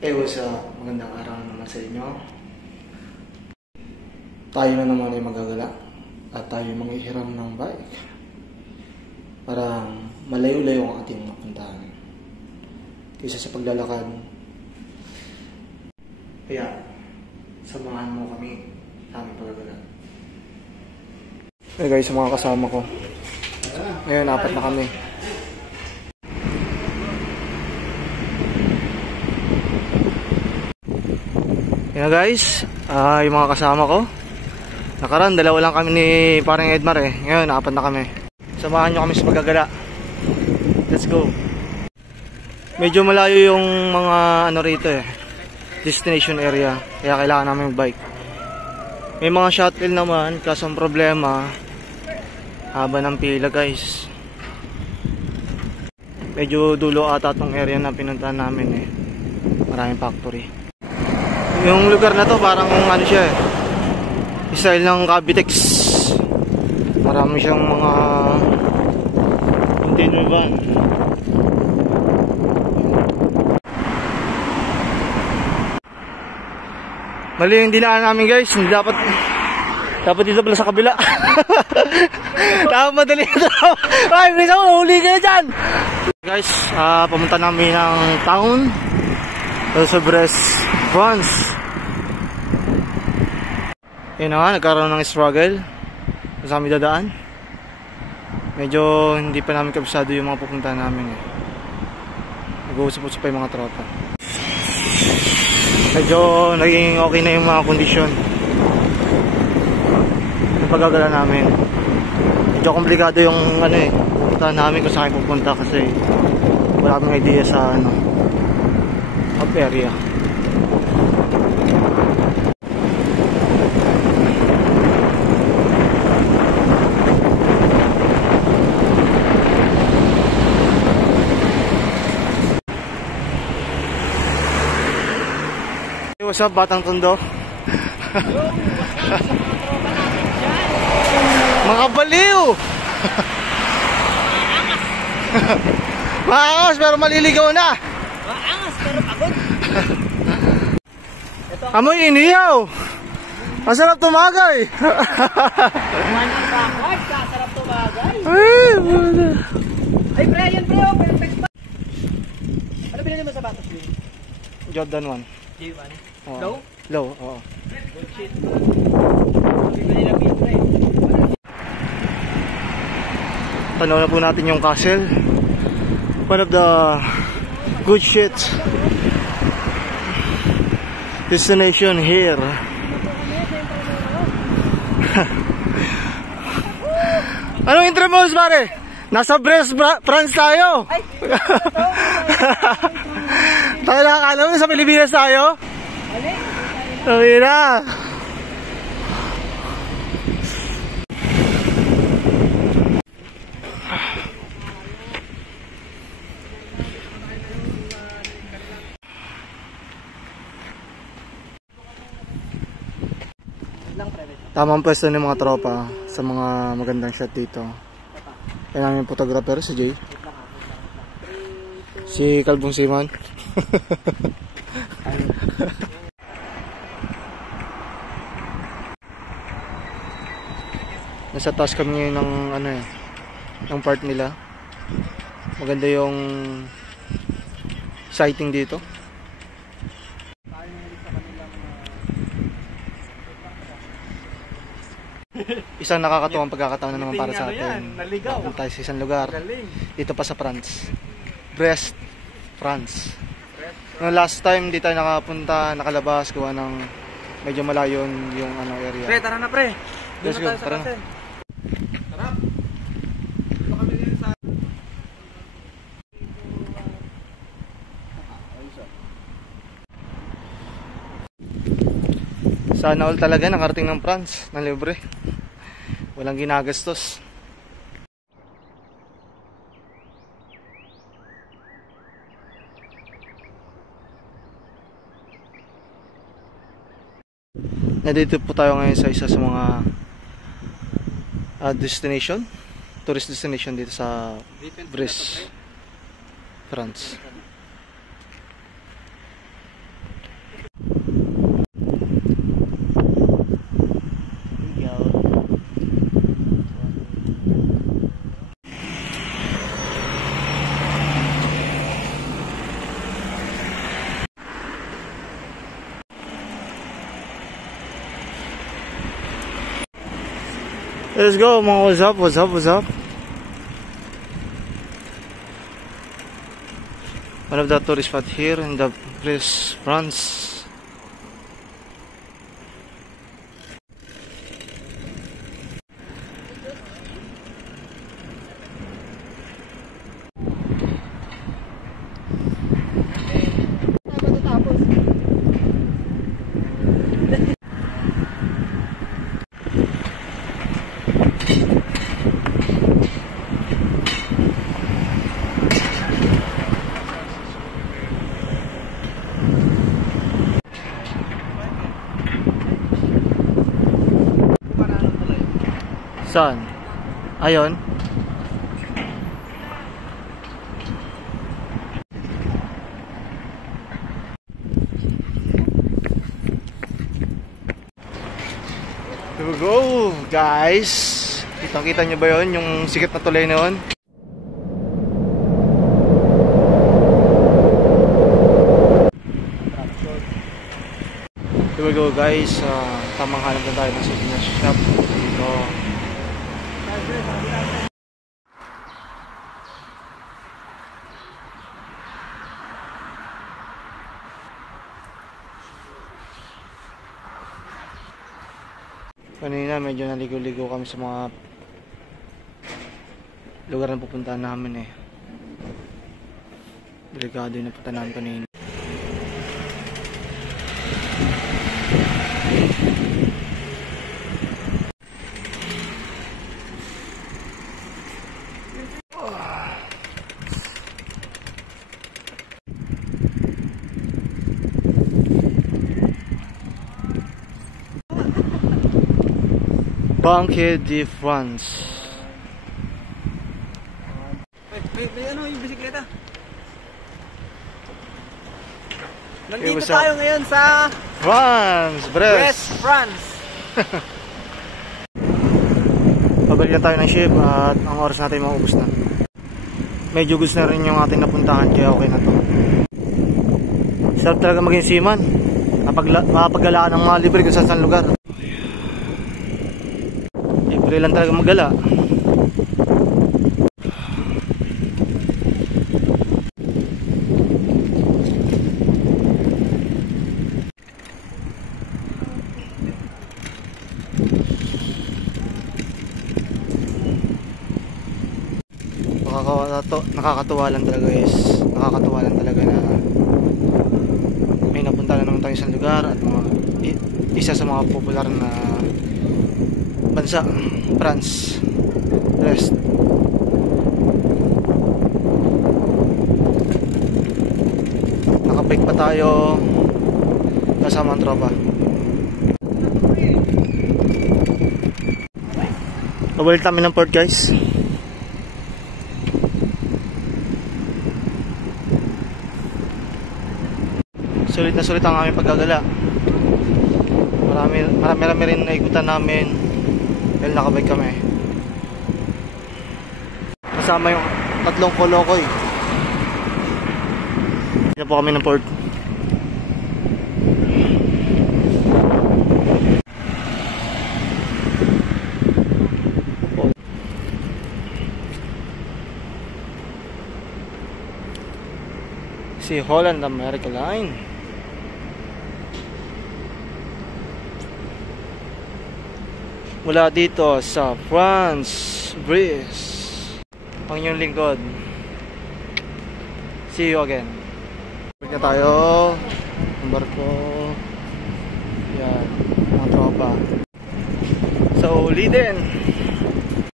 Magandang araw naman sa inyo. Tayo na naman ay magagala at tayo manghihiram ng bike para malayo-layo ang ating napuntahan kaysa sa paglalakad. Kaya, samahan mo kami sa aming paggagala. Hey guys, sa mga kasama ko. Ngayon, 4 na kami. Yan guys, yung mga kasama ko. Nakaraan, 2 lang kami ni parang Edmar eh. Ngayon, 4 na kami. Samahan nyo kami sa paggagala. Let's go. Medyo malayo yung mga rito eh, destination area. Kaya kailangan namin bike. May mga shuttle naman, kaso ang problema, haba ng pila guys. Medyo dulo ata tong area na pinuntahan namin eh. Maraming factory. Yung lugar na to parang siya eh, style ng Cavitex. Marami siyang mga container van. Mali yung dinaan namin guys. Hindi dapat dito pala sa kabila. Dapat madali ito. Ay, please ako, huli ka na dyan. Guys, pumunta namin ng town sa Brest, France. Yun na nga, nagkaroon ng struggle sa aming dadaan. Medyo hindi pa namin kabisado yung mga pupuntahan namin eh. Nag-uusap-usap pa yung mga tropa. Medyo naging okay na yung mga kondisyon ng paggagala namin. Medyo komplikado yung pupuntahan namin kung saan pupunta kasi wala kaming idea sa up area. What's up, Batang Tondo? Mga baliw! Maangas pero maliligaw na! Maangas pero pagod! Amoy inihaw! Masarap tumagay! Manang backward, sarap tumagay! Ay pre, yan pre, perfect pa! Ano binili mo sa batas mo? Jordan 1. J1? Low? Low, oo. Good shit. Bibili na pin pre. Tanaw na po natin yung castle. One of the good shit destination here. Anong intro mo, pare? Nasa Brest, France tayo. Ay, tayo nakakala mo, sa Pilipinas tayo? Sabi na. Tamang pwesto ng mga tropa sa mga magandang shot dito. Yan namin photographer, si Jay. Si Kalbong Simon. Nasa taas kami ng ng part nila. Maganda yung sighting dito. Isang nakakatuwang pagkakataon na naman para sa atin. Naligaw tayo sa isang lugar. Dito pa sa France. Brest, France. No, last time di tayo nakalabas gawa ng medyo malayo yung area. pre, tara na pre. Let's go, tara na. Tara. Sana all talaga nakarating ng France na libre. Walang ginagastos. Nandito po tayo ngayon sa isa sa mga destination, tourist destination dito sa Brest, France. Let's go mga what's up, what's up, what's up. One of the tourist spot here in the Brest, France. Saan? Ayon. Here we go, guys. Kitang-kita nyo ba yun? Yung sikat na tulay na yun? Here we go, guys. Tamang hanap na tayo ng souvenir shop. Dito. Kanina medyo naligo-ligo kami sa mga lugar na pupuntahan namin eh. Delikado yung napunta namin kanina. Banque de France. May ano yung bisikleta? Hey, Nandito what's up? tayo ngayon sa France! Brest, France. Pabalik na tayo ng ship at ang oras natin maubos na. Medyo gusto na rin yung ating napuntahan kaya okay na to. Sarap talaga maging seaman. Makapaggalaan ng mga libre kung saan lugar. Libre lang talaga maggala. Nakakatuwa lang talaga guys. Nakakatuwa lang talaga na may napunta na naman tayo sa lugar at isa sa mga popular na bansa, France, Brest. Nakabike pa tayo kasama ang tropa. Pabalik kami ng port guys. Sulit na sulit ang aming paggagala. Marami rin naikutan namin dahil nakabike kami. Kasama yung tatlong kolokoy. Yan po kami ng port. Si Holland America Line. Mula dito sa France, Brest. Ang inyong lingkod. See you again. Balik na tayo. Ang barko. Yan. Mga tropa. Sa Uliden.